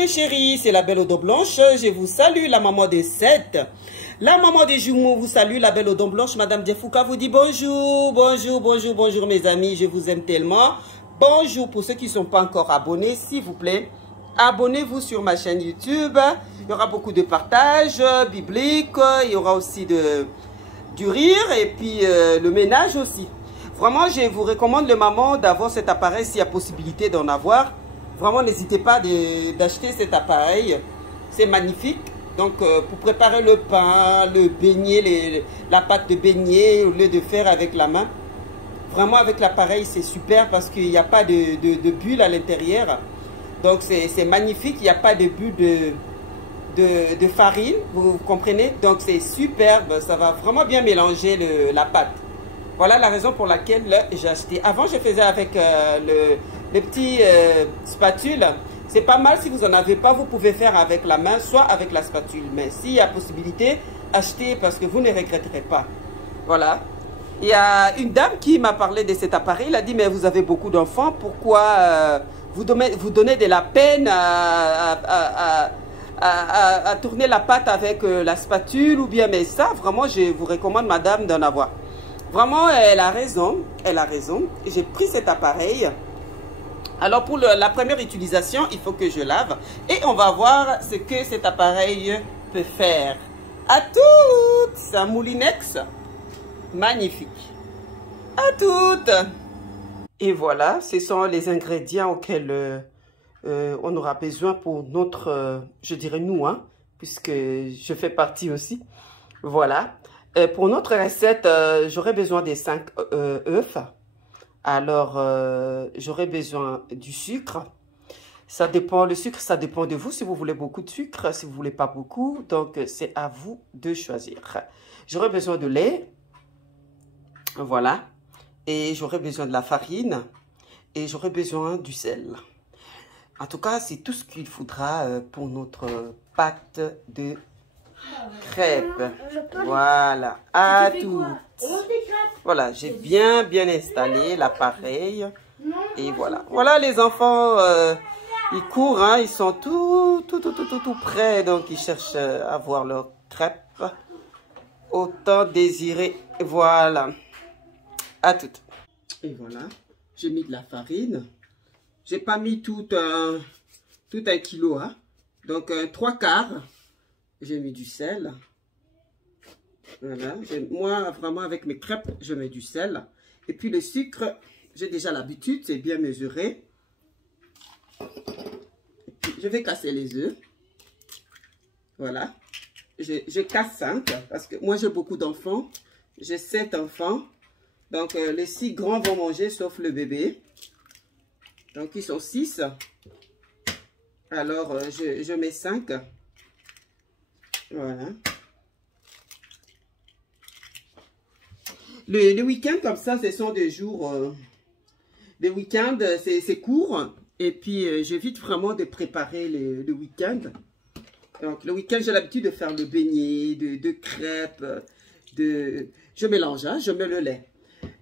mes chéris, c'est la belle aux dents blanches. Je vous salue, la maman des 7. La maman des jumeaux vous salue, la belle aux dents blanches. Madame Diafouka vous dit bonjour, bonjour, bonjour, bonjour mes amis. Je vous aime tellement. Bonjour pour ceux qui ne sont pas encore abonnés, s'il vous plaît. Abonnez-vous sur ma chaîne YouTube. Il y aura beaucoup de partage biblique. Il y aura aussi du rire et puis le ménage aussi. Vraiment, je vous recommande les mamans d'avoir cet appareil s'il y a possibilité d'en avoir. Vraiment, n'hésitez pas d'acheter cet appareil. C'est magnifique. Donc, pour préparer le pain, le beignet, la pâte de beignet, au lieu de faire avec la main. Vraiment, avec l'appareil, c'est super parce qu'il n'y a pas de bulle à l'intérieur. Donc, c'est magnifique. Il n'y a pas de bulle de farine. Vous comprenez? Donc, c'est superbe. Ça va vraiment bien mélanger la pâte. Voilà la raison pour laquelle j'ai acheté. Avant, je faisais avec les petits spatules. C'est pas mal. Si vous n'en avez pas, vous pouvez faire avec la main, soit avec la spatule. Mais s'il y a possibilité, achetez parce que vous ne regretterez pas. Voilà. Il y a une dame qui m'a parlé de cet appareil. Elle a dit, mais vous avez beaucoup d'enfants. Pourquoi vous donnez de la peine à tourner la pâte avec la spatule ou bien, mais ça, vraiment, je vous recommande, madame, d'en avoir. Vraiment, elle a raison. Elle a raison. J'ai pris cet appareil. Alors, pour la première utilisation, il faut que je lave. Et on va voir ce que cet appareil peut faire. À toutes! C'est un moulinex. Magnifique. À toutes! Et voilà, ce sont les ingrédients auxquels on aura besoin pour notre, je dirais nous, hein, puisque je fais partie aussi. Voilà. Pour notre recette, j'aurai besoin des 5 œufs. Alors, j'aurai besoin du sucre. Ça dépend, le sucre, ça dépend de vous. Si vous voulez beaucoup de sucre, si vous voulez pas beaucoup. Donc, c'est à vous de choisir. J'aurai besoin de lait. Voilà. Et j'aurai besoin de la farine. Et j'aurai besoin du sel. En tout cas, c'est tout ce qu'il faudra pour notre pâte de crêpes. Voilà, à toutes. Voilà, j'ai bien installé l'appareil. Et voilà. Voilà les enfants, ils courent, hein, ils sont tout prêts. Donc ils cherchent à voir leurs crêpes. Autant désiré. Voilà. À toutes. Et voilà, j'ai mis de la farine. J'ai pas mis tout un kilo, hein. Donc 3/4. J'ai mis du sel. Voilà. Moi, vraiment, avec mes crêpes, je mets du sel. Et puis le sucre, j'ai déjà l'habitude, c'est bien mesuré. Et puis, je vais casser les œufs. Voilà. Je casse 5 parce que moi, j'ai beaucoup d'enfants. J'ai 7 enfants. Donc, les 6 grands vont manger, sauf le bébé. Donc, ils sont 6. Alors, je mets 5. Voilà. Le week-end, comme ça, ce sont des jours... des week-ends, c'est court. Et puis, j'évite vraiment de préparer le week-end. Donc, le week-end, j'ai l'habitude de faire le beignet, de crêpes, Je mélange, hein, je mets le lait.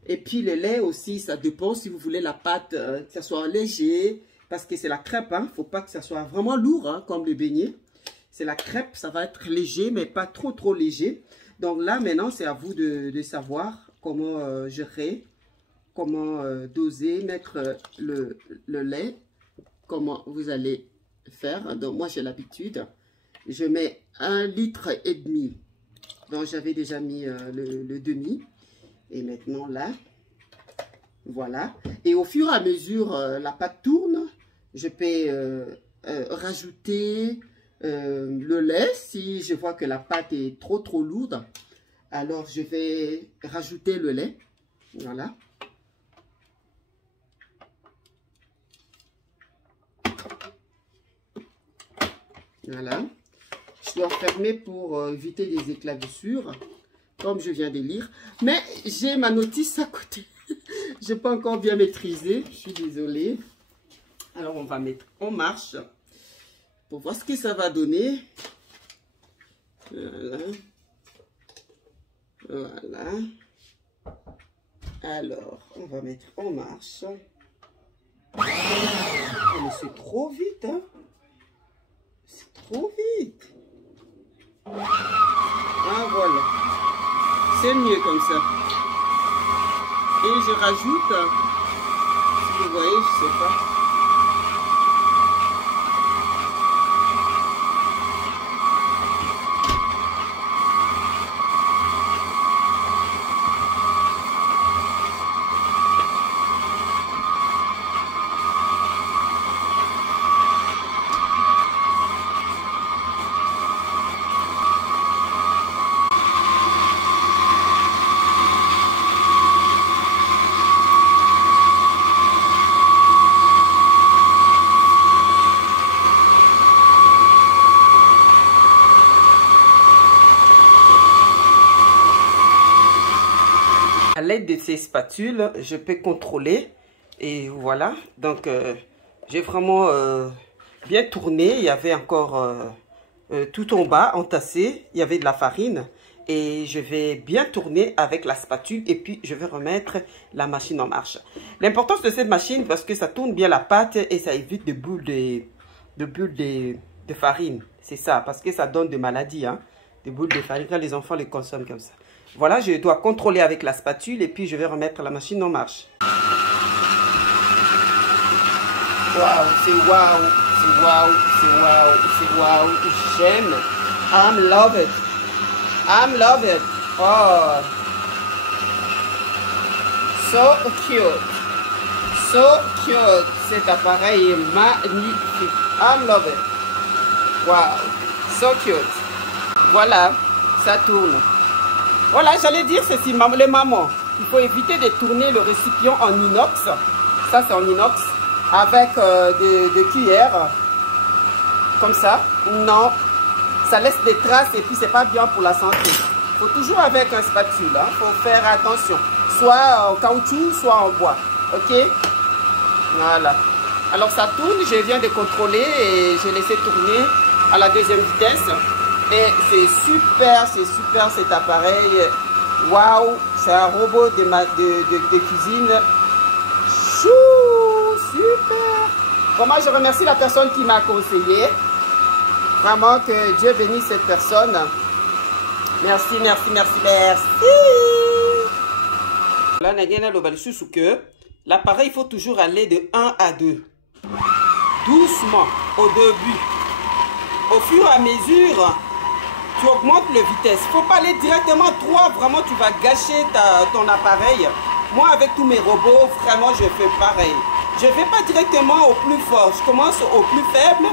Et puis, le lait aussi, ça dépend si vous voulez la pâte, que ça soit léger. Parce que c'est la crêpe, hein. Il ne faut pas que ça soit vraiment lourd, hein, comme le beignet. C'est la crêpe, ça va être léger, mais pas trop léger. Donc là, maintenant, c'est à vous de savoir comment gérer, comment doser, mettre le lait, comment vous allez faire. Donc moi, j'ai l'habitude. Je mets 1,5 litre. Donc j'avais déjà mis le demi. Et maintenant là, voilà. Et au fur et à mesure, la pâte tourne. Je peux rajouter... le lait, si je vois que la pâte est trop lourde, alors je vais rajouter le lait. Voilà. Voilà. Je dois fermer pour éviter les éclaboussures, comme je viens de lire. Mais j'ai ma notice à côté. Je n'ai pas encore bien maîtrisé. Je suis désolée. Alors, on va mettre en marche. Pour voir ce que ça va donner. Voilà. Voilà. Alors, on va mettre en marche. Oh, mais c'est trop vite, hein? trop vite. Ah, voilà. C'est mieux comme ça. Et je rajoute, si vous voyez, je sais pas. À l'aide de ces spatules, je peux contrôler. Et voilà. Donc, j'ai vraiment bien tourné. Il y avait encore tout en bas, entassé. Il y avait de la farine. Et je vais bien tourner avec la spatule. Et puis, je vais remettre la machine en marche. L'importance de cette machine, parce que ça tourne bien la pâte et ça évite de bulles de farine. C'est ça, parce que ça donne des maladies, hein. Des boules de farine quand les enfants les consomment comme ça. Voilà, je dois contrôler avec la spatule et puis je vais remettre la machine en marche. Waouh, c'est waouh, c'est waouh, c'est waouh, c'est waouh. J'aime. I'm love it. I'm love it. Oh. So cute. So cute. Cet appareil est magnifique. I'm love it. Wow. So cute. Voilà, ça tourne. Voilà, j'allais dire ceci, les mamans. Il faut éviter de tourner le récipient en inox. Ça, c'est en inox. Avec des cuillères. Comme ça. Non. Ça laisse des traces et puis c'est pas bien pour la santé. Il faut toujours avec un spatule. Il faut faire attention. Soit en caoutchouc, soit en bois. Ok? Voilà. Alors ça tourne. Je viens de contrôler et j'ai laissé tourner à la deuxième vitesse. Et c'est super cet appareil. Waouh, c'est un robot de cuisine. Chou, super. Vraiment, je remercie la personne qui m'a conseillé. Vraiment que Dieu bénisse cette personne. Merci, merci, merci, merci. Là, l'appareil, il faut toujours aller de 1 à 2. Doucement, au début. Au fur et à mesure, tu augmentes la vitesse. Il ne faut pas aller directement à 3. Vraiment, tu vas gâcher ton appareil. Moi, avec tous mes robots, vraiment, je fais pareil. Je ne vais pas directement au plus fort. Je commence au plus faible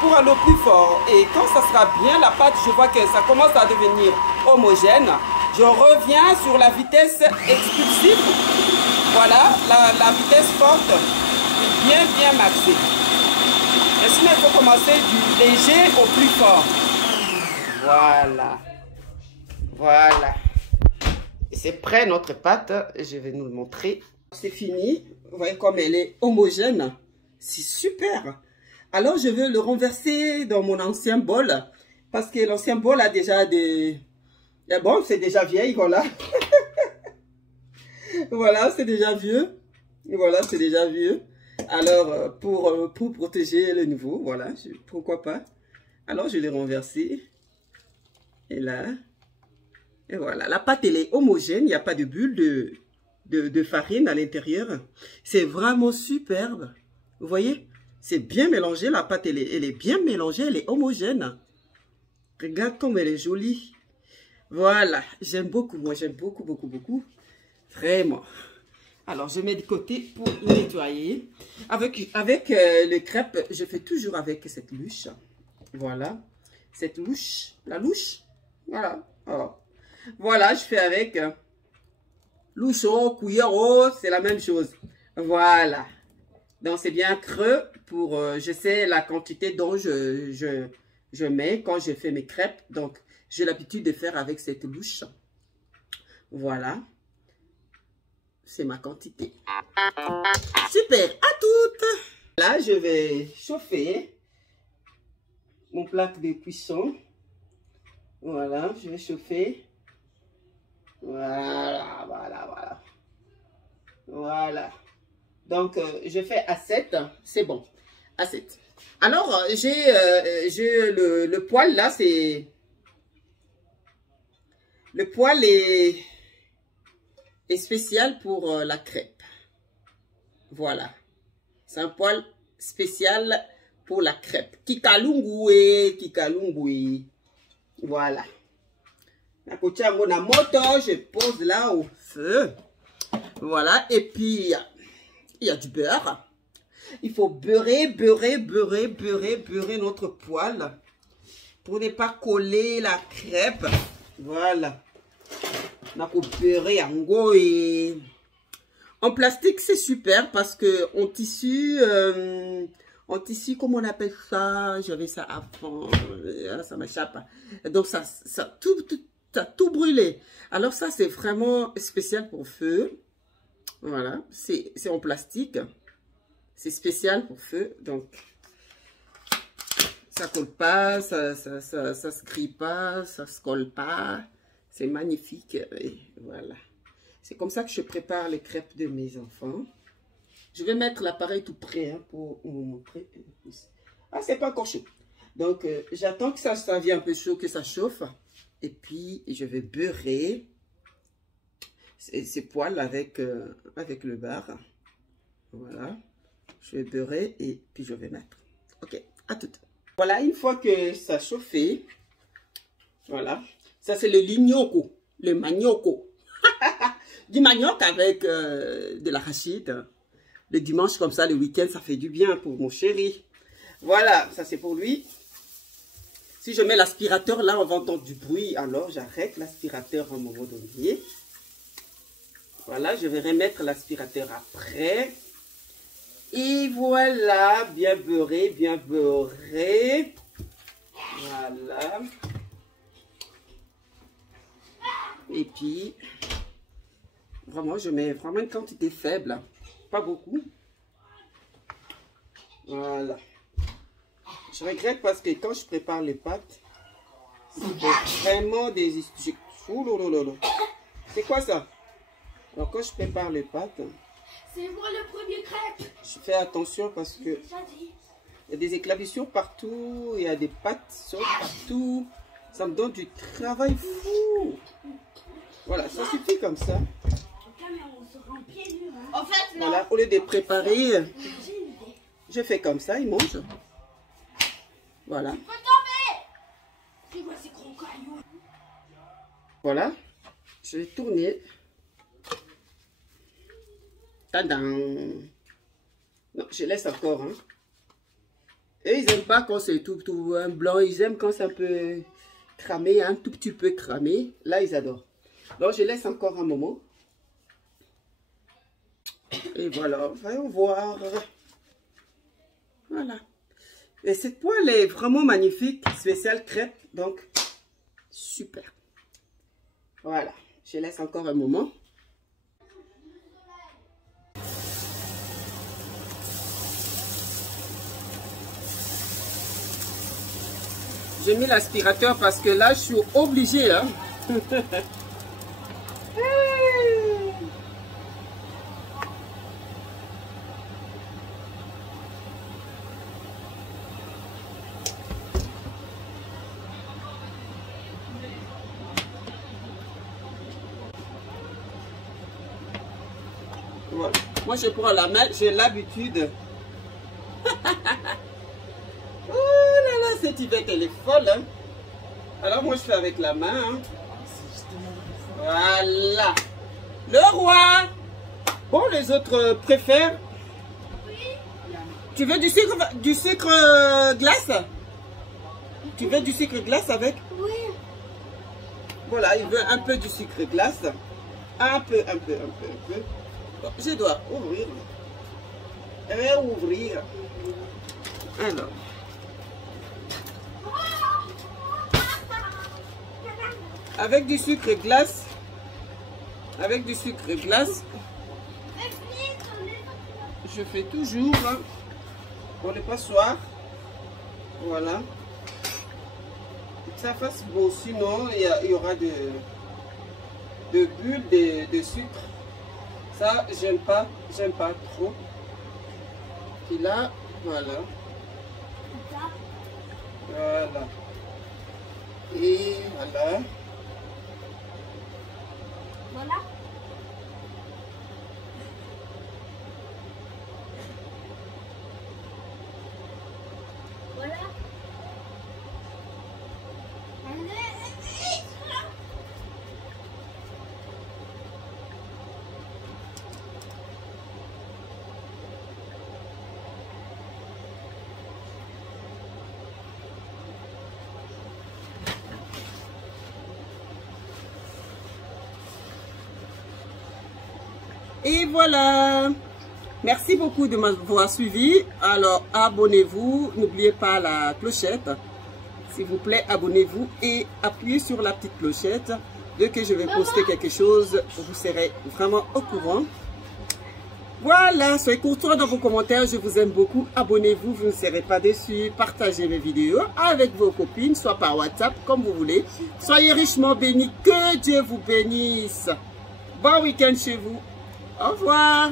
pour aller au plus fort. Et quand ça sera bien, la pâte, je vois que ça commence à devenir homogène. Je reviens sur la vitesse expulsive. Voilà, la vitesse forte, bien maxée. Et sinon, il faut commencer du léger au plus fort. Voilà. Voilà. C'est prêt notre pâte. Je vais nous le montrer. C'est fini. Vous voyez comme elle est homogène. C'est super. Alors, je vais le renverser dans mon ancien bol. Parce que l'ancien bol a déjà des... Bon, c'est déjà vieille, voilà. Voilà, c'est déjà vieux. Voilà, c'est déjà vieux. Alors, pour protéger le nouveau, voilà, pourquoi pas. Alors, je l'ai renversé. Et là, et voilà. La pâte, elle est homogène. Il n'y a pas de bulles de farine à l'intérieur. C'est vraiment superbe. Vous voyez? C'est bien mélangé. La pâte, elle est bien mélangée. Elle est homogène. Regarde comme elle est jolie. Voilà. J'aime beaucoup. Moi, j'aime beaucoup, beaucoup, beaucoup. Vraiment. Alors, je mets de côté pour nettoyer. Avec le crêpe, je fais toujours avec cette louche. Voilà. Cette louche. La louche. Voilà. Oh. Voilà, je fais avec louche, cuillère, c'est la même chose. Voilà. Donc, c'est bien creux pour... je sais la quantité dont je mets quand je fais mes crêpes. Donc, j'ai l'habitude de faire avec cette louche. Voilà. C'est ma quantité. Super, à toutes. Là, je vais chauffer mon plaque de cuisson. Voilà, je vais chauffer. Voilà, voilà, voilà. Voilà. Donc, je fais à 7, c'est bon. A7. Alors, j'ai le poêle là, c'est... Le poêle est spécial pour la crêpe. Voilà. C'est un poêle spécial pour la crêpe. Kikalungwe, kikalungwe. Voilà. À côté de mon moto, je pose là au feu. Voilà. Et puis, il y a du beurre. Il faut beurrer notre poêle pour ne pas coller la crêpe. Voilà. On a beurrer en plastique, c'est super parce que en tissu, comment on appelle ça? J'avais ça avant, ça m'échappe. Donc ça tout brûlé. Alors ça, c'est vraiment spécial pour feu. Voilà, c'est en plastique. C'est spécial pour feu, donc ça colle pas, ça se grille pas, ça se colle pas. C'est magnifique. Et voilà. C'est comme ça que je prépare les crêpes de mes enfants. Je vais mettre l'appareil tout prêt hein, pour vous montrer. Ah, c'est pas encore chaud. Donc, j'attends que ça vienne un peu chaud, que ça chauffe. Et puis, je vais beurrer ces poêles avec le beurre. Voilà. Je vais beurrer et puis je vais mettre. Ok, à tout. Voilà, une fois que ça a chauffé, voilà. Ça, c'est le lignocco, le maniocco. Du manioc avec de l'arachide. Le dimanche, comme ça, le week-end, ça fait du bien pour mon chéri. Voilà, ça c'est pour lui. Si je mets l'aspirateur, là, on va entendre du bruit. Alors, j'arrête l'aspirateur à un moment donné. Voilà, je vais remettre l'aspirateur après. Et voilà, bien beurré, bien beurré. Voilà. Et puis, vraiment, je mets vraiment une quantité faible. Pas beaucoup. Voilà. Je regrette parce que quand je prépare les pâtes, c'est vraiment des... C'est quoi ça? Alors, quand je prépare les pâtes... C'est moi le premier crêpe. Je fais attention parce que il y a des éclaboussures partout, il y a des pâtes sautent partout. Ça me donne du travail fou. Voilà, ça suffit comme ça. En fait, non. Voilà, au lieu de préparer, je fais comme ça, ils mangent. Voilà. Tu peux tomber. C'est quoi ces gros cailloux? Voilà, je vais tourner. Tadam! Non, je laisse encore. Hein. Et ils n'aiment pas quand c'est tout blanc. Ils aiment quand c'est un peu cramé, un tout petit peu cramé. Là, ils adorent. Donc, je laisse encore un moment. Et voilà, voyons voir. Voilà. Et cette poêle est vraiment magnifique. Spéciale crêpe. Donc, super. Voilà. Je laisse encore un moment. J'ai mis l'aspirateur parce que là, je suis obligée. Hein. Voilà. Moi, je prends la main, j'ai l'habitude. Cette Yvette, elle est folle. Hein? Alors, moi, je fais avec la main. Hein? Voilà. Le roi. Bon, les autres préfèrent. Oui. Tu veux du sucre glace? Tu veux du sucre glace avec? Oui. Voilà, il veut un peu du sucre glace. Un peu. Bon, je dois ouvrir. Réouvrir. Alors. Avec du sucre glace, je fais toujours hein, pour le passoire. Voilà. Que ça fasse beau, sinon il y aura de bulles de sucre. Ça, j'aime pas trop. Puis là, voilà. Voilà. Voilà. Voilà. Et voilà. Merci beaucoup de m'avoir suivi. Alors, abonnez-vous. N'oubliez pas la clochette. S'il vous plaît, abonnez-vous et appuyez sur la petite clochette. Dès que je vais poster quelque chose, vous serez vraiment au courant. Voilà, soyez courtois dans vos commentaires. Je vous aime beaucoup. Abonnez-vous, vous ne serez pas déçus. Partagez mes vidéos avec vos copines, soit par WhatsApp, comme vous voulez. Soyez richement bénis. Que Dieu vous bénisse. Bon week-end chez vous. Au revoir.